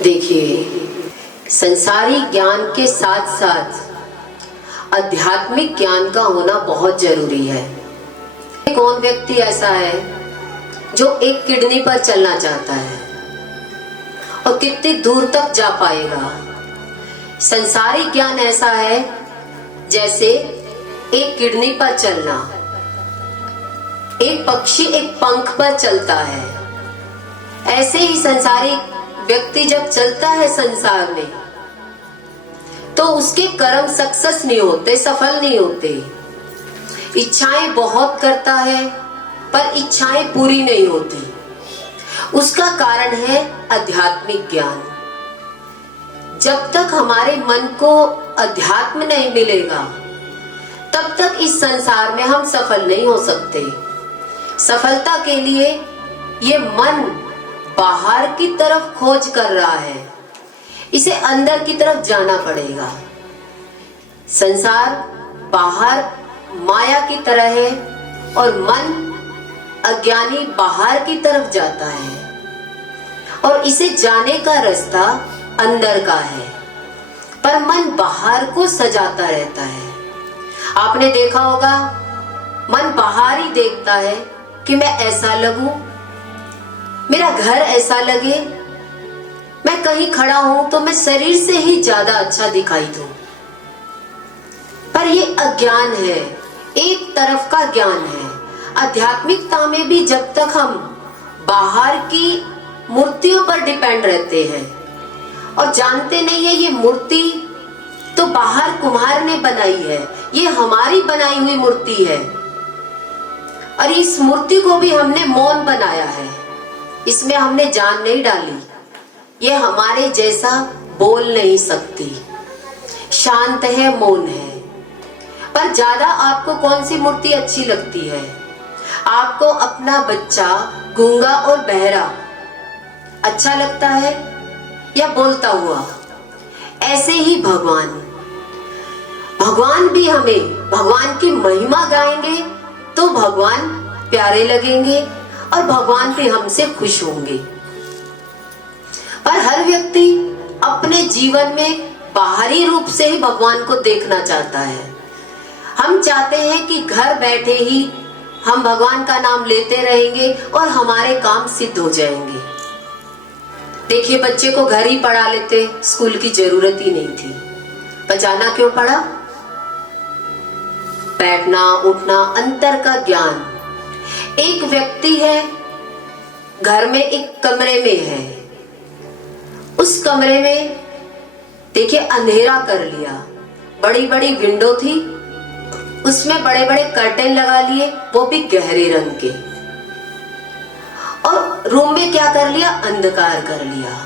देखिए, संसारी ज्ञान के साथ साथ आध्यात्मिक ज्ञान का होना बहुत जरूरी है। कौन व्यक्ति ऐसा है जो एक किडनी पर चलना चाहता है और कितनी दूर तक जा पाएगा। संसारी ज्ञान ऐसा है जैसे एक किडनी पर चलना, एक पक्षी एक पंख पर चलता है। ऐसे ही संसारी व्यक्ति जब चलता है संसार में तो उसके कर्म सक्सेस नहीं होते, सफल नहीं होते। इच्छाएं बहुत करता है पर इच्छाएं पूरी नहीं होती। उसका कारण है आध्यात्मिक ज्ञान। जब तक हमारे मन को अध्यात्म नहीं मिलेगा तब तक इस संसार में हम सफल नहीं हो सकते। सफलता के लिए ये मन बाहर की तरफ खोज कर रहा है, इसे अंदर की तरफ जाना पड़ेगा। संसार बाहर माया की तरह है और मन अज्ञानी बाहर की तरफ जाता है और इसे जाने का रास्ता अंदर का है, पर मन बाहर को सजाता रहता है। आपने देखा होगा, मन बाहर ही देखता है कि मैं ऐसा लगूं, मेरा घर ऐसा लगे, मैं कहीं खड़ा हूं तो मैं शरीर से ही ज्यादा अच्छा दिखाई दूं। पर ये अज्ञान है, एक तरफ का ज्ञान है। आध्यात्मिकता में भी जब तक हम बाहर की मूर्तियों पर डिपेंड रहते हैं और जानते नहीं है ये मूर्ति तो बाहर कुम्हार ने बनाई है, ये हमारी बनाई हुई मूर्ति है और इस मूर्ति को भी हमने मौन बनाया है, इसमें हमने जान नहीं डाली। ये हमारे जैसा बोल नहीं सकती, शांत है, मौन है। पर ज्यादा आपको कौन सी मूर्ति अच्छी लगती है? आपको अपना बच्चा गूंगा और बहरा अच्छा लगता है या बोलता हुआ? ऐसे ही भगवान भी हमें भगवान की महिमा गाएंगे तो भगवान प्यारे लगेंगे और भगवान भी हमसे खुश होंगे। पर हर व्यक्ति अपने जीवन में बाहरी रूप से ही भगवान को देखना चाहता है। हम चाहते हैं कि घर बैठे ही हम भगवान का नाम लेते रहेंगे और हमारे काम सिद्ध हो जाएंगे। देखिए, बच्चे को घर ही पढ़ा लेते, स्कूल की जरूरत ही नहीं थी। पर जाना क्यों पड़ा? बैठना उठना, अंतर का ज्ञान। एक व्यक्ति है, घर में एक कमरे में है, उस कमरे में देखिए अंधेरा कर लिया, बड़ी बड़ी विंडो थी, उसमें बड़े बड़े कर्टेन लगा लिए, वो भी गहरे रंग के, और रूम में क्या कर लिया? अंधकार कर लिया।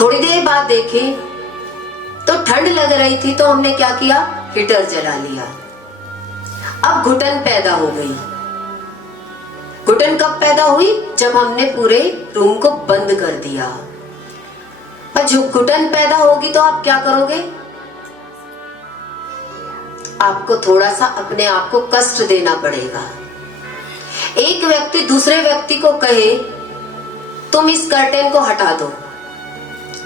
थोड़ी देर बाद देखे तो ठंड लग रही थी तो हमने क्या किया? हीटर जला लिया। अब घुटन पैदा हो गई। घुटन कब पैदा हुई? जब हमने पूरे रूम को बंद कर दिया। और जब घुटन पैदा होगी तो आप क्या करोगे? आपको थोड़ा सा अपने आप को कष्ट देना पड़ेगा। एक व्यक्ति दूसरे व्यक्ति को कहे तुम इस कर्टेन को हटा दो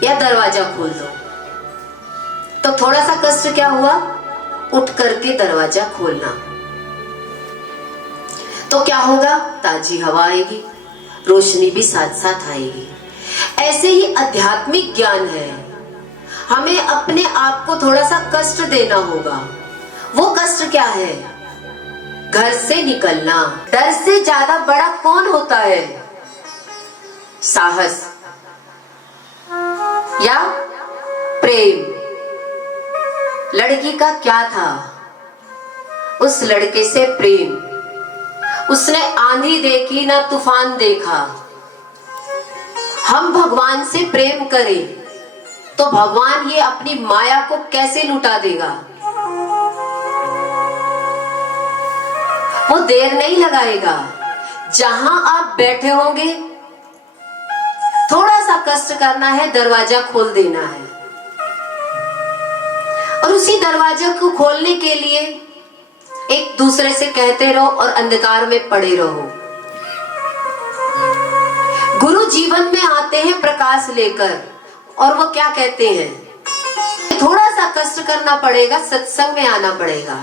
या दरवाजा खोल दो, तो थोड़ा सा कष्ट क्या हुआ? उठ करके दरवाजा खोलना। तो क्या होगा? ताजी हवा आएगी, रोशनी भी साथ साथ आएगी। ऐसे ही आध्यात्मिक ज्ञान है, हमें अपने आप को थोड़ा सा कष्ट देना होगा। वो कष्ट क्या है? घर से निकलना। डर से ज्यादा बड़ा कौन होता है? साहस या प्रेम। लड़की का क्या था? उस लड़के से प्रेम। उसने आंधी देखी ना तूफान देखा। हम भगवान से प्रेम करें तो भगवान ये अपनी माया को कैसे लुटा देगा? वो देर नहीं लगाएगा। जहां आप बैठे होंगे थोड़ा सा कष्ट करना है, दरवाजा खोल देना है और उसी दरवाजे को खोलने के लिए एक दूसरे से कहते रहो और अंधकार में पड़े रहो। गुरु जीवन में आते हैं प्रकाश पास लेकर, और वो क्या कहते हैं, थोड़ा सा कष्ट करना पड़ेगा, सत्संग में आना पड़ेगा।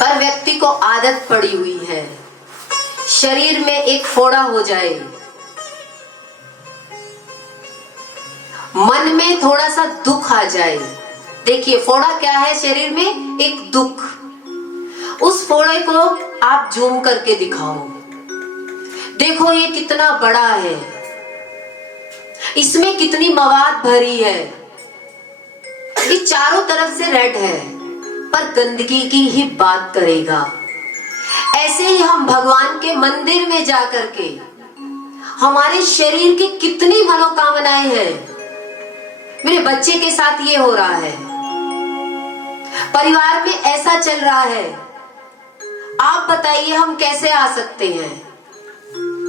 पर व्यक्ति को आदत पड़ी हुई है, शरीर में एक फोड़ा हो जाए, मन में थोड़ा सा दुख आ जाए। देखिए फोड़ा क्या है शरीर में, एक दुख। उस फोड़े को आप जूम करके दिखाओ, देखो ये कितना बड़ा है, इसमें कितनी मवाद भरी है, ये चारों तरफ से रेड है, पर गंदगी की ही बात करेगा। ऐसे ही हम भगवान के मंदिर में जाकर के हमारे शरीर की कितनी मनोकामनाएं हैं। मेरे बच्चे के साथ ये हो रहा है, परिवार में ऐसा चल रहा है, आप बताइए हम कैसे आ सकते हैं।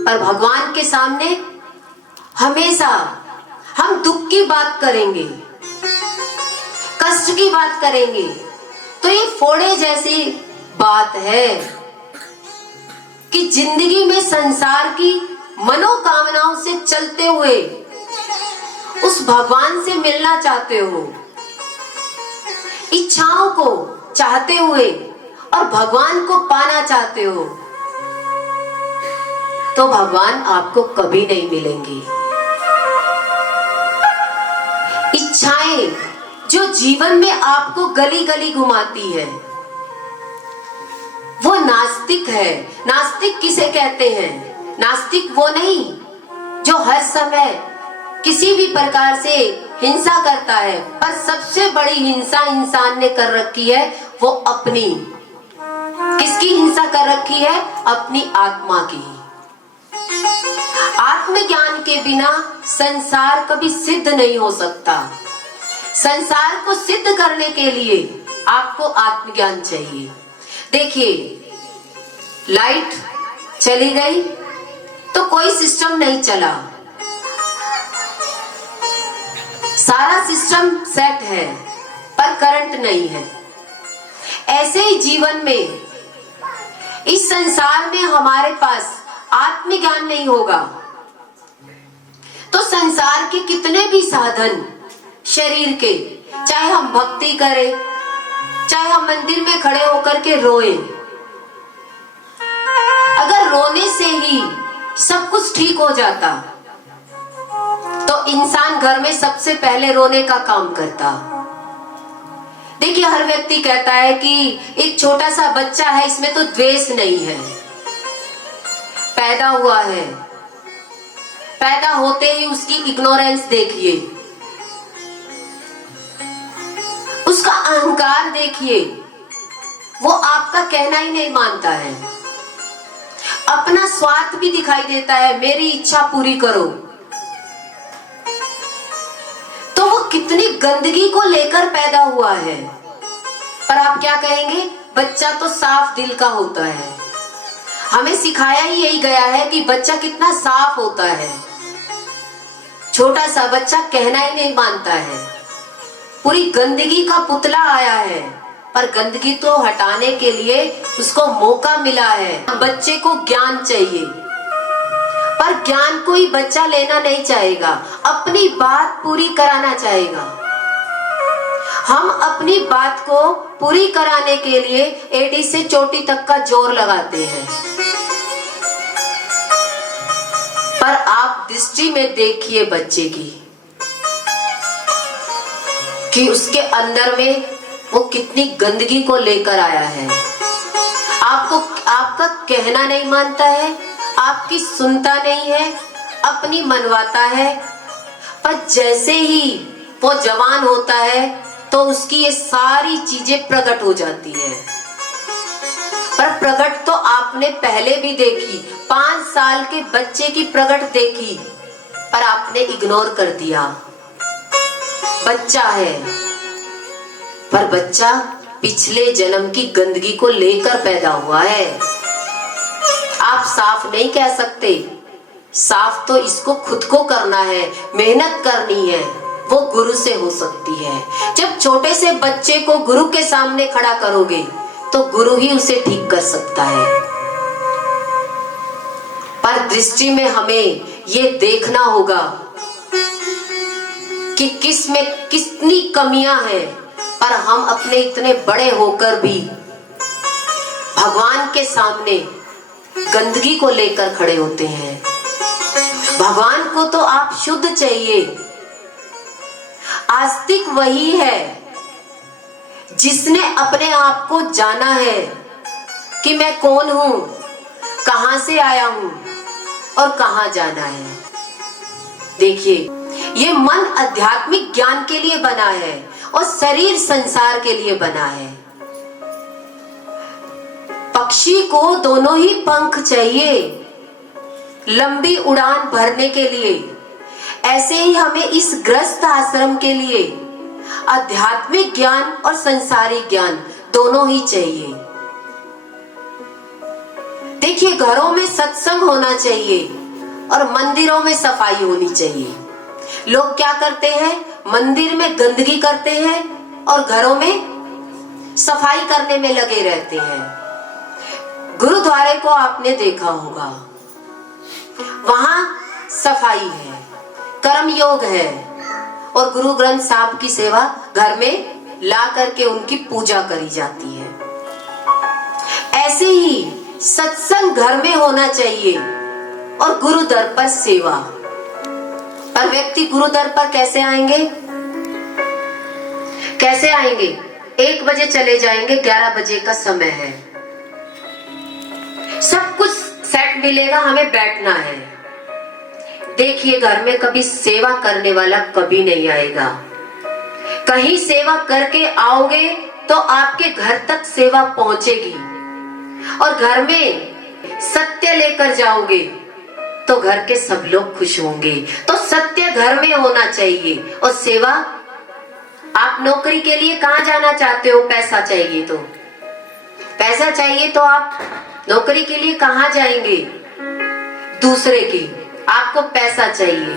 पर भगवान के सामने हमेशा हम दुख की बात करेंगे, कष्ट की बात करेंगे, तो ये फोड़े जैसी बात है कि जिंदगी में संसार की मनोकामनाओं से चलते हुए उस भगवान से मिलना चाहते हो, इच्छाओं को चाहते हुए और भगवान को पाना चाहते हो, तो भगवान आपको कभी नहीं मिलेंगे। इच्छाएं जो जीवन में आपको गली गली घुमाती है, वो नास्तिक है। नास्तिक किसे कहते हैं? नास्तिक वो नहीं जो हर समय किसी भी प्रकार से हिंसा करता है, पर सबसे बड़ी हिंसा इंसान ने कर रखी है वो अपनी। किसकी हिंसा कर रखी है? अपनी आत्मा की। आत्मज्ञान के बिना संसार कभी सिद्ध नहीं हो सकता। संसार को सिद्ध करने के लिए आपको आत्मज्ञान चाहिए। देखिए लाइट चली गई तो कोई सिस्टम नहीं चला, सारा सिस्टम सेट है पर करंट नहीं है। ऐसे ही जीवन में इस संसार में हमारे पास आत्मज्ञान नहीं होगा तो संसार के कितने भी साधन शरीर के, चाहे हम भक्ति करें, चाहे हम मंदिर में खड़े होकर के रोएं, अगर रोने से ही सब कुछ ठीक हो जाता तो इंसान घर में सबसे पहले रोने का काम करता। देखिए हर व्यक्ति कहता है कि एक छोटा सा बच्चा है, इसमें तो द्वेष नहीं है, पैदा हुआ है, पैदा होते ही उसकी इग्नोरेंस देखिए, उसका अहंकार देखिए, वो आपका कहना ही नहीं मानता है, अपना स्वार्थ भी दिखाई देता है, मेरी इच्छा पूरी करो। तो वो कितनी गंदगी को लेकर पैदा हुआ है। पर आप क्या कहेंगे? बच्चा तो साफ दिल का होता है। हमें सिखाया ही यही गया है कि बच्चा कितना साफ होता है। छोटा सा बच्चा कहना ही नहीं मानता है, पूरी गंदगी का पुतला आया है, पर गंदगी तो हटाने के लिए उसको मौका मिला है। बच्चे को ज्ञान चाहिए, पर ज्ञान कोई बच्चा लेना नहीं चाहेगा, अपनी बात पूरी कराना चाहेगा। हम अपनी बात को पूरी कराने के लिए एड़ी से चोटी तक का जोर लगाते हैं। पर आप दृष्टि में देखिए बच्चे की कि उसके अंदर में वो कितनी गंदगी को लेकर आया है। आपका कहना नहीं मानता है, आपकी सुनता नहीं है, अपनी मनवाता है। पर जैसे ही वो जवान होता है तो उसकी ये सारी चीजें प्रकट हो जाती है। पर प्रकट तो आपने पहले भी देखी, 5 साल के बच्चे की प्रकट देखी, पर आपने इग्नोर कर दिया। बच्चा है, पर बच्चा पिछले जन्म की गंदगी को लेकर पैदा हुआ है। आप साफ नहीं कह सकते, साफ तो इसको खुद को करना है, मेहनत करनी है, वो गुरु से हो सकती है। जब छोटे से बच्चे को गुरु के सामने खड़ा करोगे तो गुरु ही उसे ठीक कर सकता है। पर दृष्टि में हमें ये देखना होगा कि किस में कितनी कमियां हैं, पर हम अपने इतने बड़े होकर भी भगवान के सामने गंदगी को लेकर खड़े होते हैं। भगवान को तो आप शुद्ध चाहिए। आस्तिक वही है जिसने अपने आप को जाना है कि मैं कौन हूं, कहां से आया हूं और कहां जाना है। देखिए, ये मन आध्यात्मिक ज्ञान के लिए बना है और शरीर संसार के लिए बना है। पक्षी को दोनों ही पंख चाहिए लंबी उड़ान भरने के लिए। ऐसे ही हमें इस गृहस्थ आश्रम के लिए आध्यात्मिक ज्ञान और संसारिक ज्ञान दोनों ही चाहिए। देखिए, घरों में सत्संग होना चाहिए और मंदिरों में सफाई होनी चाहिए। लोग क्या करते हैं, मंदिर में गंदगी करते हैं और घरों में सफाई करने में लगे रहते हैं। गुरुद्वारे को आपने देखा होगा, वहां सफाई है, कर्म योग है और गुरु ग्रंथ साहब की सेवा घर में ला करके उनकी पूजा करी जाती है। ऐसे ही सत्संग घर में होना चाहिए और गुरु दर पर सेवा। पर व्यक्ति गुरु दर पर कैसे आएंगे? कैसे आएंगे? 1 बजे चले जाएंगे, 11 बजे का समय है, सब कुछ सेट मिलेगा, हमें बैठना है। देखिए, घर में कभी सेवा करने वाला कभी नहीं आएगा। कहीं सेवा करके आओगे तो आपके घर तक सेवा पहुंचेगी, और घर में सत्य लेकर जाओगे तो घर के सब लोग खुश होंगे। तो सत्य घर में होना चाहिए। और सेवा, आप नौकरी के लिए कहां जाना चाहते हो? पैसा चाहिए तो, पैसा चाहिए तो आप नौकरी के लिए कहां जाएंगे? दूसरे की, आपको पैसा चाहिए।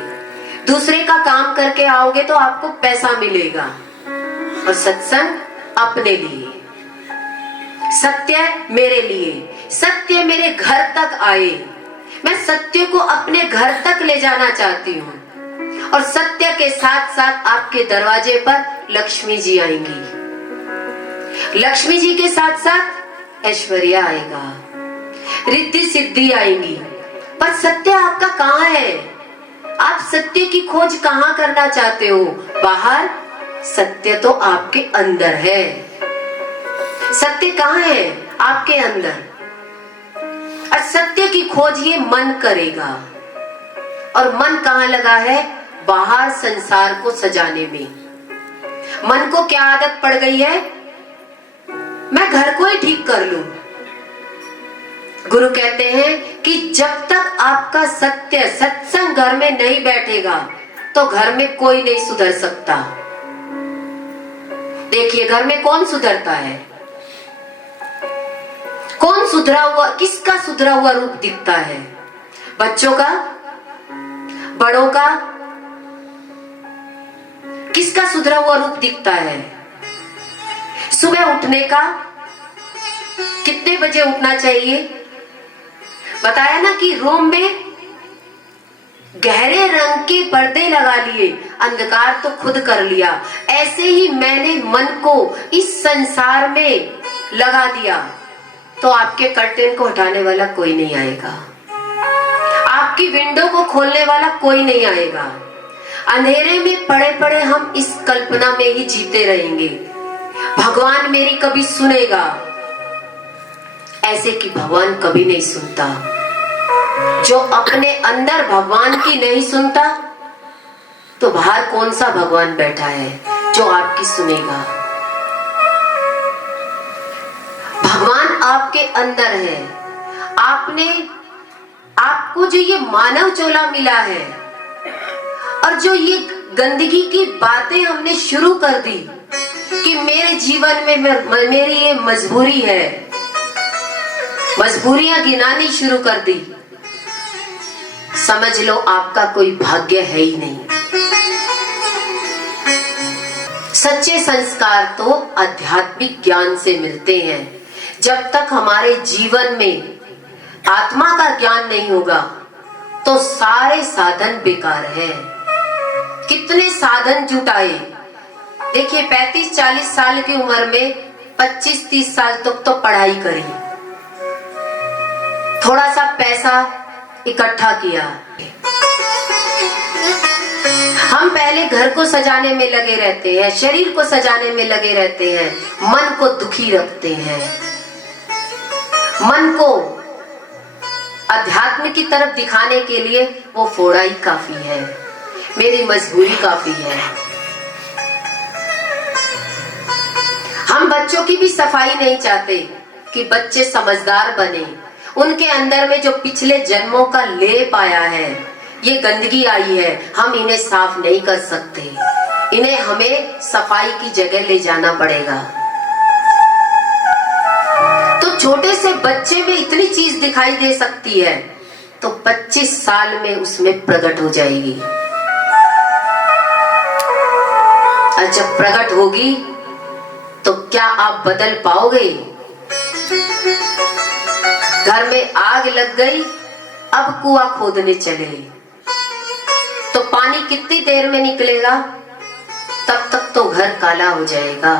दूसरे का काम करके आओगे तो आपको पैसा मिलेगा। और सत्संग अपने लिए, सत्य मेरे लिए, सत्य मेरे घर तक आए। मैं सत्य को अपने घर तक ले जाना चाहती हूँ। और सत्य के साथ साथ आपके दरवाजे पर लक्ष्मी जी आएंगी। लक्ष्मी जी के साथ साथ ऐश्वर्या आएगा, रिद्धि सिद्धि आएंगी। पर सत्य आपका कहाँ है? आप सत्य की खोज कहाँ करना चाहते हो? बाहर? सत्य तो आपके अंदर है। सत्य कहाँ है? आपके अंदर। और सत्य की खोज ये मन करेगा। और मन कहाँ लगा है? बाहर संसार को सजाने में। मन को क्या आदत पड़ गई है? मैं घर को ही ठीक कर लूं। गुरु कहते हैं कि जब तक आपका सत्य सत्संग घर में नहीं बैठेगा तो घर में कोई नहीं सुधर सकता। देखिए, घर में कौन सुधरता है? कौन सुधरा हुआ, किसका सुधरा हुआ रूप दिखता है? बच्चों का? बड़ों का? किसका सुधरा हुआ रूप दिखता है? सुबह उठने का? कितने बजे उठना चाहिए? बताया ना कि रूम में गहरे रंग के पर्दे लगा लिए, अंधकार तो खुद कर लिया। ऐसे ही मैंने मन को इस संसार में लगा दिया तो आपके कर्टेन को हटाने वाला कोई नहीं आएगा, आपकी विंडो को खोलने वाला कोई नहीं आएगा। अंधेरे में पड़े पड़े हम इस कल्पना में ही जीते रहेंगे, भगवान मेरी कभी सुनेगा? ऐसे कि भगवान कभी नहीं सुनता। जो अपने अंदर भगवान की नहीं सुनता तो बाहर कौन सा भगवान बैठा है जो आपकी सुनेगा? भगवान आपके अंदर है। आपको जो ये मानव चोला मिला है और जो ये गंदगी की बातें हमने शुरू कर दी कि मेरे जीवन में मेरी ये मजबूरी है, मजबूरियां गिनानी शुरू कर दी, समझ लो आपका कोई भाग्य है ही नहीं। सच्चे संस्कार तो आध्यात्मिक ज्ञान से मिलते हैं। जब तक हमारे जीवन में आत्मा का ज्ञान नहीं होगा तो सारे साधन बेकार है। कितने साधन जुटाए। देखिए 35-40 साल की उम्र में 25-30 साल तक तो पढ़ाई करी, थोड़ा सा पैसा इकट्ठा किया। हम पहले घर को सजाने में लगे रहते हैं, शरीर को सजाने में लगे रहते हैं, मन को दुखी रखते हैं। मन को अध्यात्म की तरफ दिखाने के लिए वो फोड़ा ही काफी है, मेरी मजबूरी काफी है। हम बच्चों की भी सफाई नहीं चाहते कि बच्चे समझदार बने। उनके अंदर में जो पिछले जन्मों का लेप आया है, ये गंदगी आई है, हम इन्हें साफ नहीं कर सकते। इन्हें हमें सफाई की जगह ले जाना पड़ेगा। तो छोटे से बच्चे में इतनी चीज दिखाई दे सकती है, तो 25 साल में उसमें प्रकट हो जाएगी। और जब प्रकट होगी तो क्या आप बदल पाओगे? घर में आग लग गई, अब कुआं खोदने चले तो पानी कितनी देर में निकलेगा? तब तक तो घर काला हो जाएगा।